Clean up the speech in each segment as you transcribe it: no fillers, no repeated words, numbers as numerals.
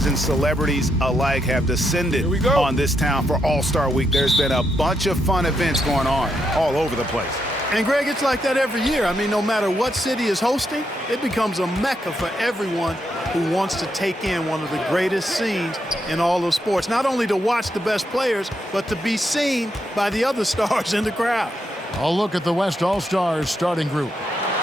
fans and celebrities alike have descended on this town for All-Star Week. There's been a bunch of fun events going on all over the place. And, Greg, it's like that every year. I mean, no matter what city is hosting, it becomes a mecca for everyone who wants to take in one of the greatest scenes in all of sports. Not only to watch the best players, but to be seen by the other stars in the crowd. A look at the West All-Stars starting group.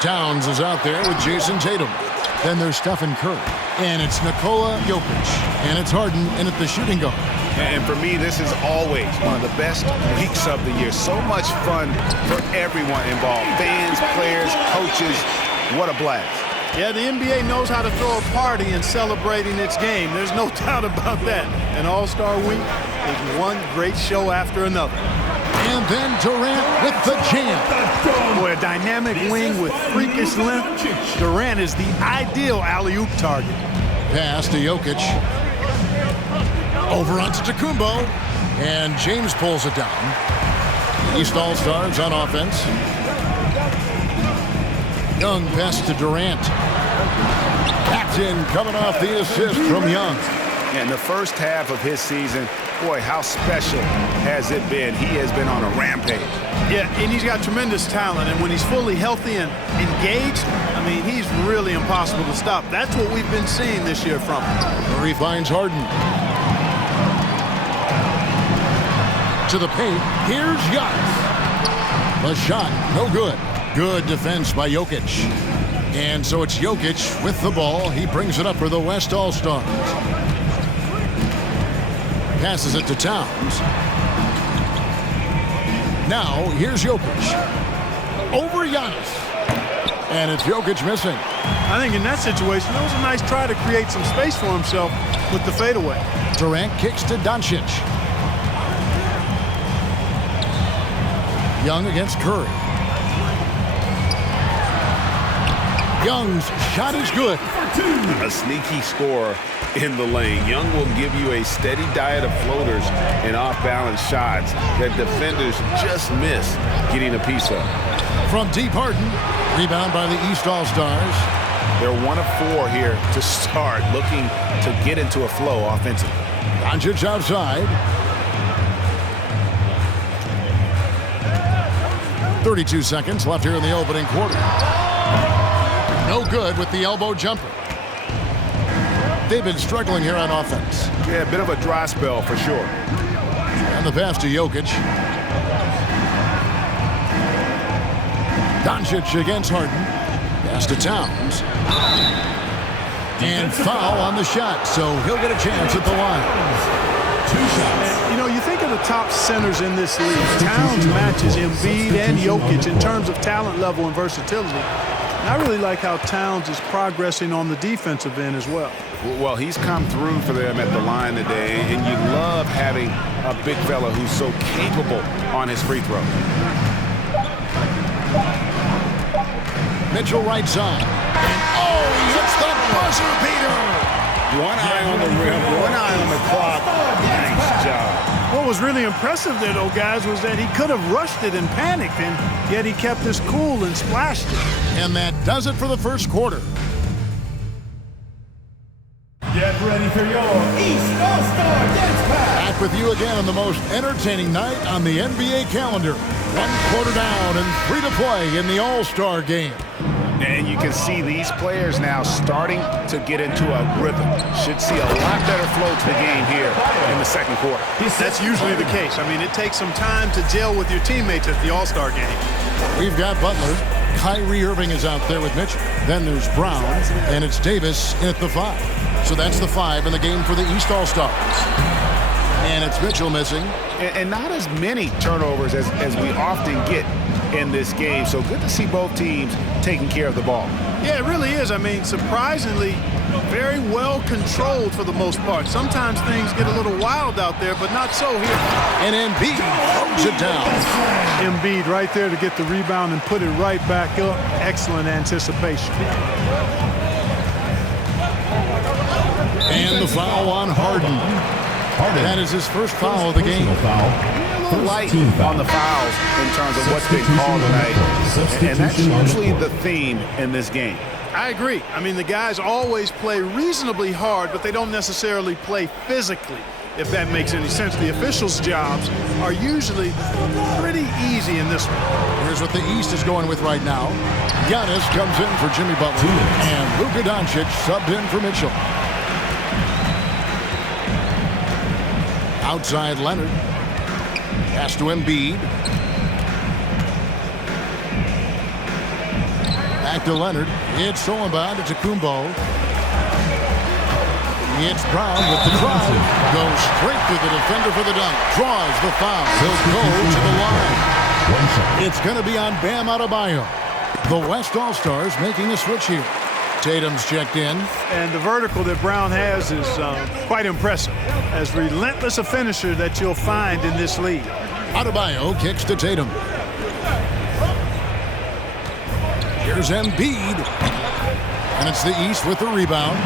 Towns is out there with Jason Tatum. Then there's Stephen Curry. And it's Nikola Jokic. And it's Harden in at the shooting guard. And for me, this is always one of the best weeks of the year. So much fun for everyone involved. Fans, players, coaches. What a blast. Yeah, the NBA knows how to throw a party in celebrating its game. There's no doubt about that. And All-Star Week is one great show after another. And then Durant with the jam. Boy, a dynamic wing with freakish length. Durant is the ideal alley-oop target. Pass to Jokic. Over onto Tacumbo. And James pulls it down. East All-Stars on offense. Young pass to Durant. Packed in, coming off the assist from Young. In the first half of his season, boy, how special has it been? He has been on a rampage. Yeah, and he's got tremendous talent. And when he's fully healthy and engaged, I mean, he's really impossible to stop. That's what we've been seeing this year from him. Murray finds Harden. To the paint. Here's Giannis. The shot, no good. Good defense by Jokic. And so it's Jokic with the ball. He brings it up for the West All-Stars. Passes it to Towns. Now, here's Jokic. Over Giannis. And it's Jokic missing. I think in that situation, it was a nice try to create some space for himself with the fadeaway. Durant kicks to Doncic. Young against Curry. Young's shot is good. A sneaky scorer in the lane. Young will give you a steady diet of floaters and off-balance shots that defenders just miss getting a piece of. From deep, Harden. Rebound by the East All-Stars. They're 1 of 4 here to start, looking to get into a flow offensively. Doncic outside. 32 seconds left here in the opening quarter. No good with the elbow jumper. They've been struggling here on offense. Yeah, a bit of a dry spell for sure. And the pass to Jokic. Doncic against Harden. Pass to Towns. And foul on the shot, so he'll get a chance at the line. 2 shots. You know, you think of the top centers in this league. Towns matches Embiid and Jokic in terms of talent level and versatility. And I really like how Towns is progressing on the defensive end as well. Well, he's come through for them at the line today, and you love having a big fella who's so capable on his free throw. Mitchell right side. And oh, he hits the buzzer beater. One eye on the rim, one eye on the clock. Nice job. What was really impressive there, though, guys, was that he could have rushed it and panicked, and yet he kept his cool and splashed it. And that does it for the first quarter. Get ready for your East All-Star Dance Pass. Back with you again on the most entertaining night on the NBA calendar. 1 quarter down and 3 to play in the All-Star game. And you can see these players now starting to get into a rhythm. Should see a lot better flow to the game here in the second quarter. That's usually the case. I mean, it takes some time to gel with your teammates at the All-Star game. We've got Butler. Kyrie Irving is out there with Mitchell. Then there's Brown, and it's Davis in at the 5. So that's the 5 in the game for the East All-Stars. And it's Mitchell missing. And not as many turnovers as we often get in this game. So good to see both teams taking care of the ball. Yeah, it really is. I mean, surprisingly, very well controlled for the most part. Sometimes things get a little wild out there, but not so here. And Embiid throws it down. Embiid right there to get the rebound and put it right back up. Excellent anticipation. And the foul on Harden. That is his first foul of the game. A little light on the fouls in terms of what's been called tonight. And that's usually the theme in this game. I agree. I mean, the guys always play reasonably hard, but they don't necessarily play physically, if that makes any sense. The officials' jobs are usually pretty easy in this one. Here's what the East is going with right now. Giannis comes in for Jimmy Butler, and Luka Doncic subbed in for Mitchell. Outside Leonard. Pass to Embiid. Back to Leonard. It's Solomon to Kumbo. It's Brown with the drive. Goes straight to the defender for the dunk. Draws the foul. He'll go to the line. It's going to be on Bam Adebayo. The West All-Stars making a switch here. Tatum's checked in. And the vertical that Brown has is quite impressive. As relentless a finisher that you'll find in this league. Adebayo kicks to Tatum. Here's Embiid. And it's the East with the rebound.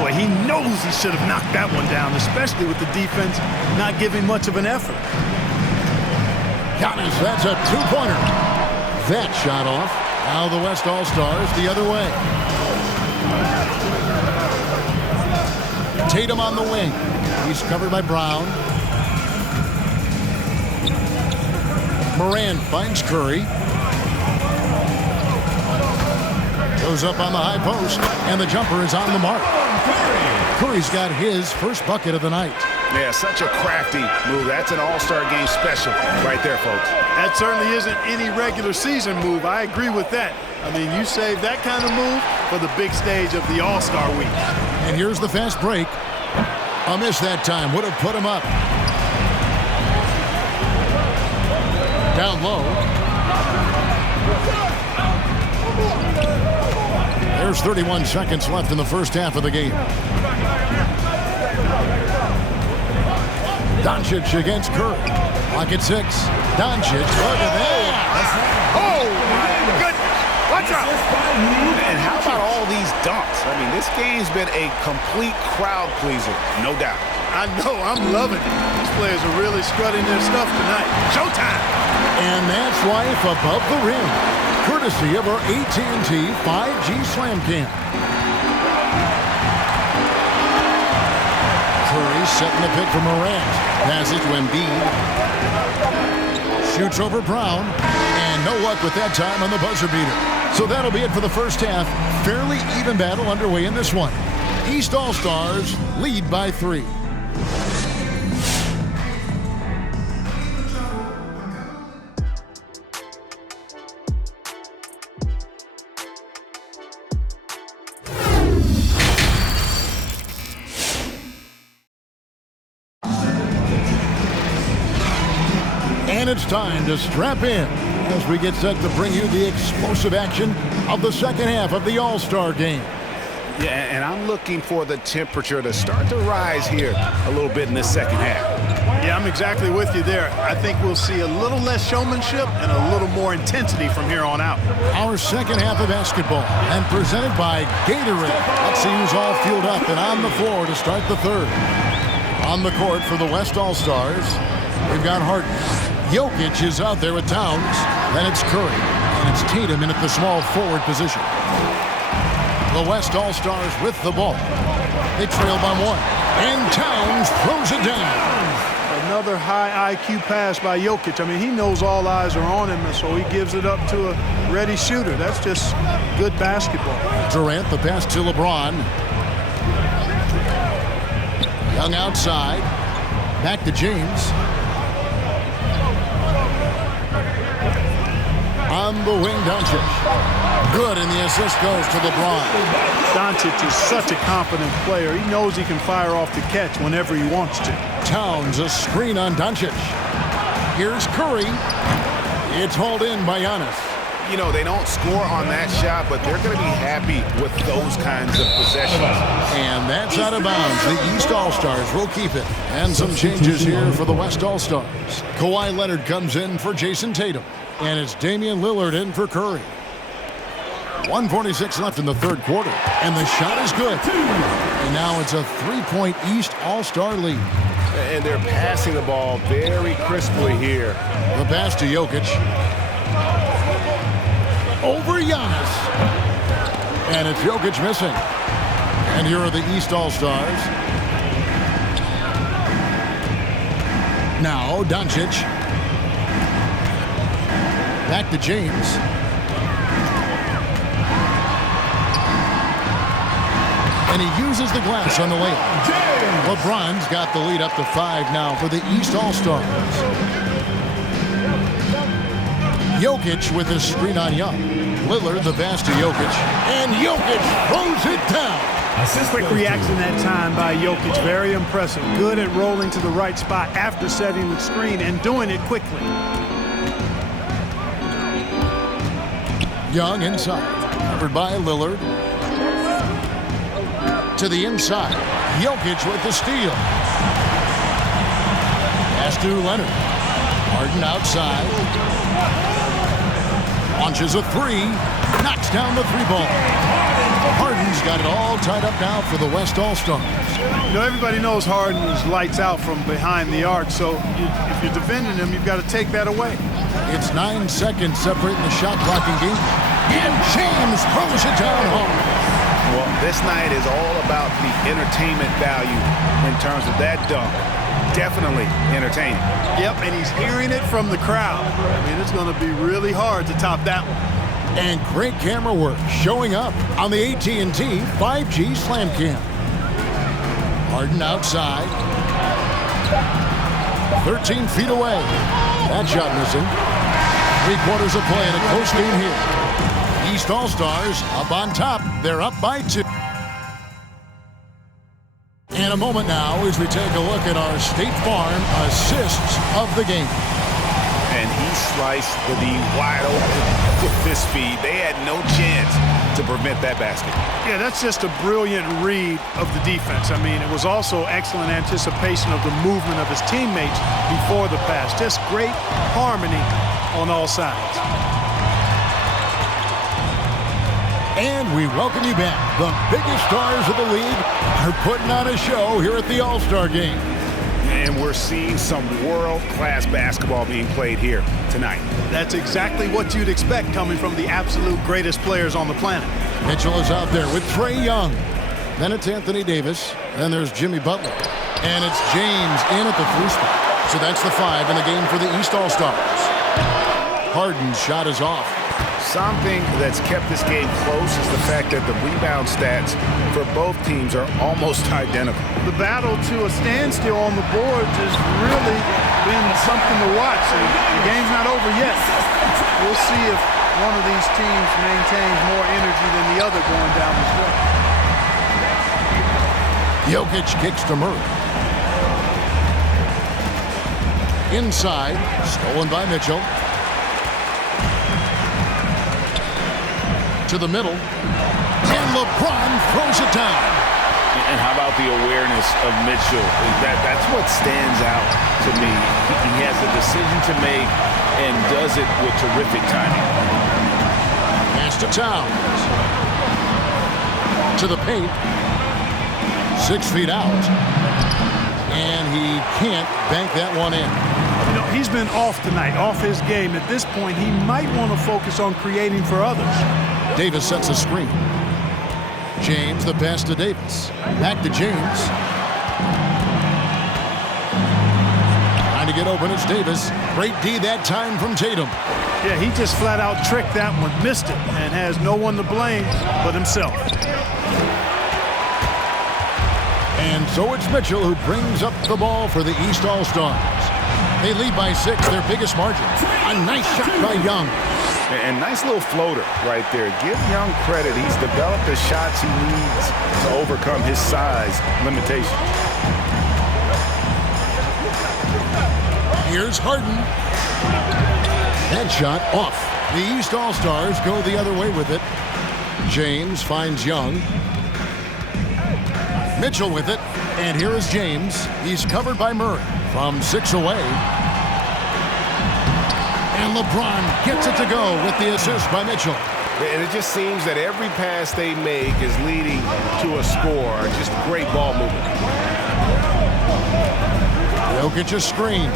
Boy, he knows he should have knocked that one down, especially with the defense not giving much of an effort. Giannis, that's a two-pointer. That shot off. Now the West All-Stars the other way. Tatum on the wing. He's covered by Brown. Morant finds Curry. Goes up on the high post, and the jumper is on the mark. Curry's got his first bucket of the night. Yeah, such a crafty move. That's an all-star game special right there, folks. That certainly isn't any regular season move. I agree with that. I mean, you save that kind of move for the big stage of the All-Star week. And here's the fast break. A miss that time. Would have put him up. Down low. There's 31 seconds left in the first half of the game. Doncic against Curry. Clock at 6. Doncic. Look at that. Oh, my goodness. Watch out. And how about all these dunks? I mean, this game's been a complete crowd pleaser, no doubt. I know. I'm loving it. These players are really strutting their stuff tonight. Showtime. And that's life above the rim, courtesy of our AT&T 5G Slam Cam. Curry setting the pick for Morant. Pass it to Embiid. Shoots over Brown. And no luck with that time on the buzzer beater. So that'll be it for the first half. Fairly even battle underway in this one. East All-Stars lead by 3. And it's time to strap in as we get set to bring you the explosive action of the second half of the All-Star game. Yeah, and I'm looking for the temperature to start to rise here a little bit in this second half. Yeah, I'm exactly with you there. I think we'll see a little less showmanship and a little more intensity from here on out. Our second half of basketball, and presented by Gatorade. Let's see who's all fueled up and on the floor to start the third. On the court for the West All-Stars, we've got Harden. Jokic is out there with Towns. Then it's Curry. And it's Tatum in at the small forward position. The West All-Stars with the ball. They trail by 1. And Towns throws it down. Another high IQ pass by Jokic. I mean, he knows all eyes are on him, and so he gives it up to a ready shooter. That's just good basketball. Durant, the pass to LeBron. Young outside. Back to James. On the wing, Doncic. Good, and the assist goes to LeBron. Doncic is such a confident player. He knows he can fire off the catch whenever he wants to. Towns, a screen on Doncic. Here's Curry. It's hauled in by Giannis. You know, they don't score on that shot, but they're going to be happy with those kinds of possessions. And that's out of bounds. The East All-Stars will keep it. And some changes here for the West All-Stars. Kawhi Leonard comes in for Jason Tatum. And it's Damian Lillard in for Curry. 1:46 left in the third quarter. And the shot is good. And now it's a 3-point East All-Star lead. And they're passing the ball very crisply here. The pass to Jokic. Over Giannis. And it's Jokic missing. And here are the East All-Stars. Now, Doncic. Back to James. And he uses the glass on the layup. LeBron's got the lead up to 5 now for the East All-Stars. Jokic with his screen on Young. Lillard the pass to Jokic. And Jokic throws it down. Quick reaction that time by Jokic. Very impressive. Good at rolling to the right spot after setting the screen and doing it quickly. Young inside. Covered by Lillard. To the inside. Jokic with the steal. Pass to Leonard. Harden outside. Launches a 3. Knocks down the 3-ball. Harden's got it all tied up now for the West All-Stars. You know, everybody knows Harden is lights out from behind the arc, so if you're defending him, you've got to take that away. It's 9 seconds separating the shot clock and game. And James throws it down home. Well, this night is all about the entertainment value in terms of that dunk. Definitely entertaining. Yep, and he's hearing it from the crowd. I mean, it's going to be really hard to top that one. And great camera work showing up on the AT&T 5G Slam Cam. Harden outside. 13 feet away. That shot missing. 3/4 of play in a close game here. East All-Stars up on top. They're up by 2. In a moment now as we take a look at our State Farm assists of the game. And he sliced the D wide open with this feed. They had no chance to prevent that basket. Yeah, that's just a brilliant read of the defense. I mean, it was also excellent anticipation of the movement of his teammates before the pass. Just great harmony on all sides. And we welcome you back. The biggest stars of the league are putting on a show here at the All-Star Game. And we're seeing some world-class basketball being played here tonight. That's exactly what you'd expect coming from the absolute greatest players on the planet. Mitchell is out there with Trae Young. Then it's Anthony Davis. Then there's Jimmy Butler. And it's James in at the 3 spot. So that's the 5 in the game for the East All-Stars. Harden's shot is off. Something that's kept this game close is the fact that the rebound stats for both teams are almost identical. The battle to a standstill on the boards has really been something to watch. And the game's not over yet. We'll see if one of these teams maintains more energy than the other going down the stretch. Jokic kicks to Murray. Inside, stolen by Mitchell. To the middle, and LeBron throws it down. And how about the awareness of Mitchell? That's what stands out to me. He has a decision to make and does it with terrific timing. Pass to Towns. To the paint. 6 feet out. And he can't bank that one in. You know, he's been off tonight, off his game. At this point, he might want to focus on creating for others. Davis sets a screen. James, the pass to Davis. Back to James. Trying to get open, it's Davis. Great D that time from Tatum. Yeah, he just flat out tricked that one, missed it, and has no one to blame but himself. And so it's Mitchell who brings up the ball for the East All-Stars. They lead by 6, their biggest margin. A nice shot by Young. And nice little floater right there. Give Young credit. He's developed the shots he needs to overcome his size limitation. Here's Harden. That shot off. The East All-Stars go the other way with it. James finds Young. Mitchell with it. And here is James. He's covered by Murray from 6 away. And LeBron gets it to go with the assist by Mitchell. And it just seems that every pass they make is leading to a score. Just great ball movement. Jokic a screen.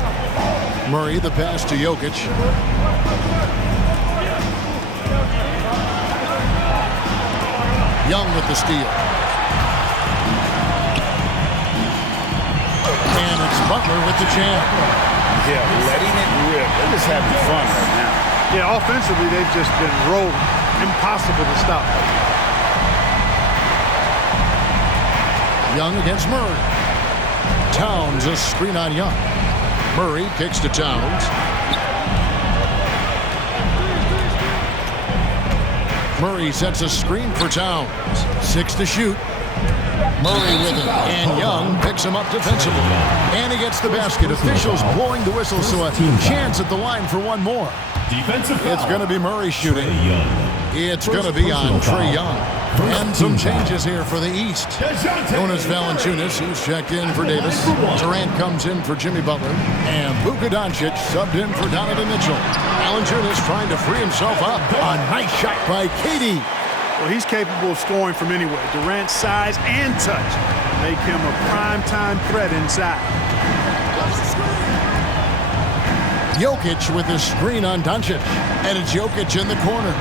Murray the pass to Jokic. Young with the steal. And it's Butler with the jam. Yeah, letting it rip. They're just having fun right now. Yeah, offensively, they've just been rolling. Impossible to stop. Young against Murray. Towns a screen on Young. Murray kicks to Towns. Murray sets a screen for Towns. 6 to shoot. Murray with it, and Young picks him up defensively. And he gets the basket. Officials blowing the whistle, so a chance at the line for one more. It's going to be Murray shooting. It's going to be on Trae Young. And some changes here for the East. Jonas Valanciunas, he's checked in for Davis. Durant comes in for Jimmy Butler. And Luka Doncic subbed in for Donovan Mitchell. Valanciunas trying to free himself up. A nice shot by KD. Well, he's capable of scoring from anywhere. Durant's size and touch make him a prime-time threat inside. Jokic with a screen on Doncic. And it's Jokic in the corner.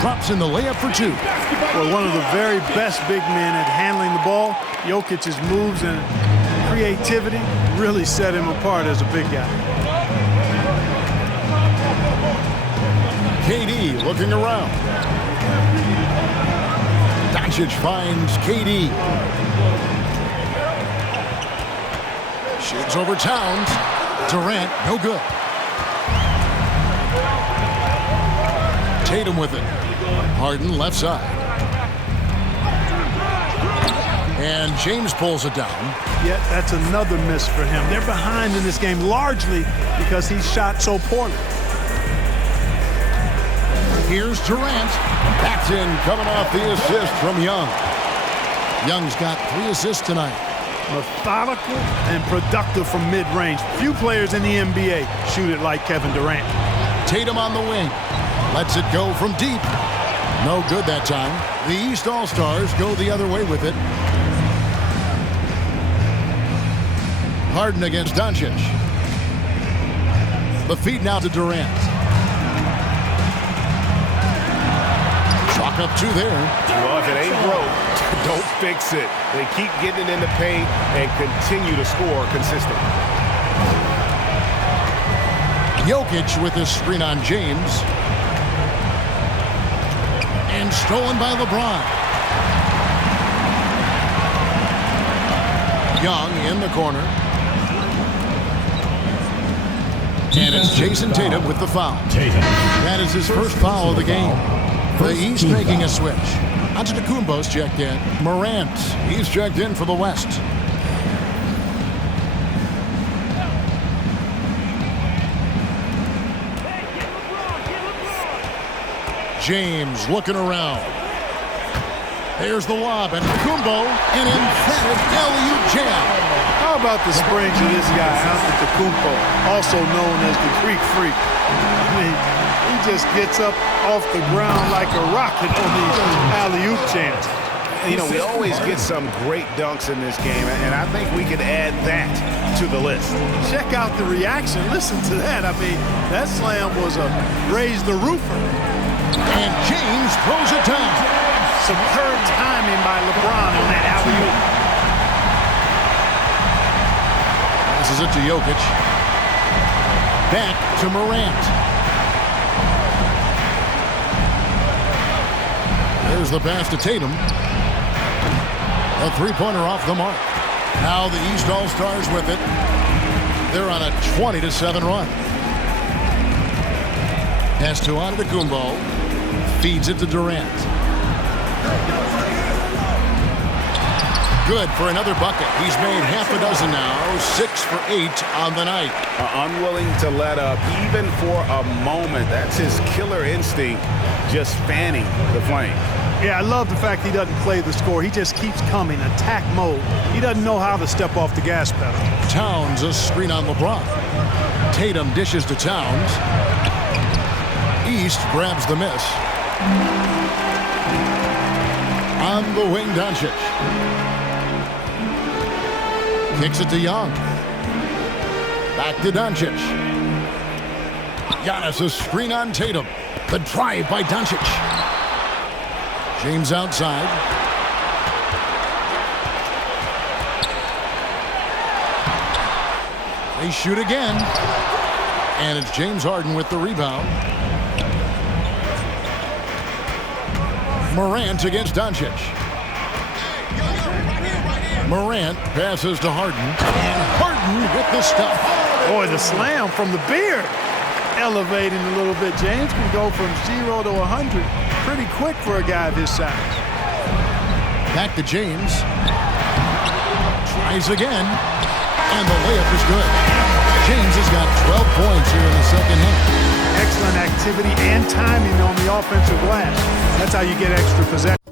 Drops in the layup for 2. Well, one of the very best big men at handling the ball. Jokic's moves and creativity really set him apart as a big guy. KD looking around. Doncic finds KD. Shoots over Towns. Durant, no good. Tatum with it. Harden left side. And James pulls it down. Yet that's another miss for him. They're behind in this game largely because he shot so poorly. Here's Durant. That's in, coming off the assist from Young. Young's got 3 assists tonight. Methodical and productive from mid-range. Few players in the NBA shoot it like Kevin Durant. Tatum on the wing. Lets it go from deep. No good that time. The East All-Stars go the other way with it. Harden against Doncic. The feed now to Durant. Chalk up 2 there. Well, if it ain't broke, don't fix it. They keep getting it in the paint and continue to score consistently. Jokic with his screen on James. And stolen by LeBron. Young in the corner. And it's Jason Tatum with the foul. That is his first foul of the game. The East making a switch. Antetokounmpo's checked in. Morant, he's checked in for the West. James looking around. There's the lob, and Kumbo, an emphatic alley-oop jam. How about the springs of this guy, Antetokounmpo, also known as the Greek Freak? I mean, he just gets up off the ground like a rocket on these alley-oop jams. You know, we always get some great dunks in this game, and I think we could add that to the list. Check out the reaction. Listen to that. I mean, that slam was a raise the roofer. And James throws it down. Superb timing by LeBron on that alley-oop. Passes it to Jokic. Back to Morant. There's the pass to Tatum. A 3-pointer off the mark. Now the East All-Stars with it. They're on a 20-7 run. Pass to Antetokounmpo. Feeds it to Durant. Good for another bucket. He's made half a dozen now. 6 for 8 on the night. Unwilling to let up even for a moment. That's his killer instinct, just fanning the flame. Yeah, I love the fact he doesn't play the score. He just keeps coming, attack mode. He doesn't know how to step off the gas pedal. Towns a screen on LeBron. Tatum dishes to Towns. East grabs the miss. On the wing, Doncic. Kicks it to Young. Back to Doncic. Giannis a screen on Tatum. The drive by Doncic. James outside. They shoot again. And it's James Harden with the rebound. Morant against Doncic. Morant passes to Harden. And Harden with the stuff. Boy, the slam from the beard. Elevating a little bit. James can go from 0 to 100 pretty quick for a guy of his size. Back to James. Tries again. And the layup is good. James has got 12 points here in the second half. Excellent activity and timing on the offensive glass. That's how you get extra possession.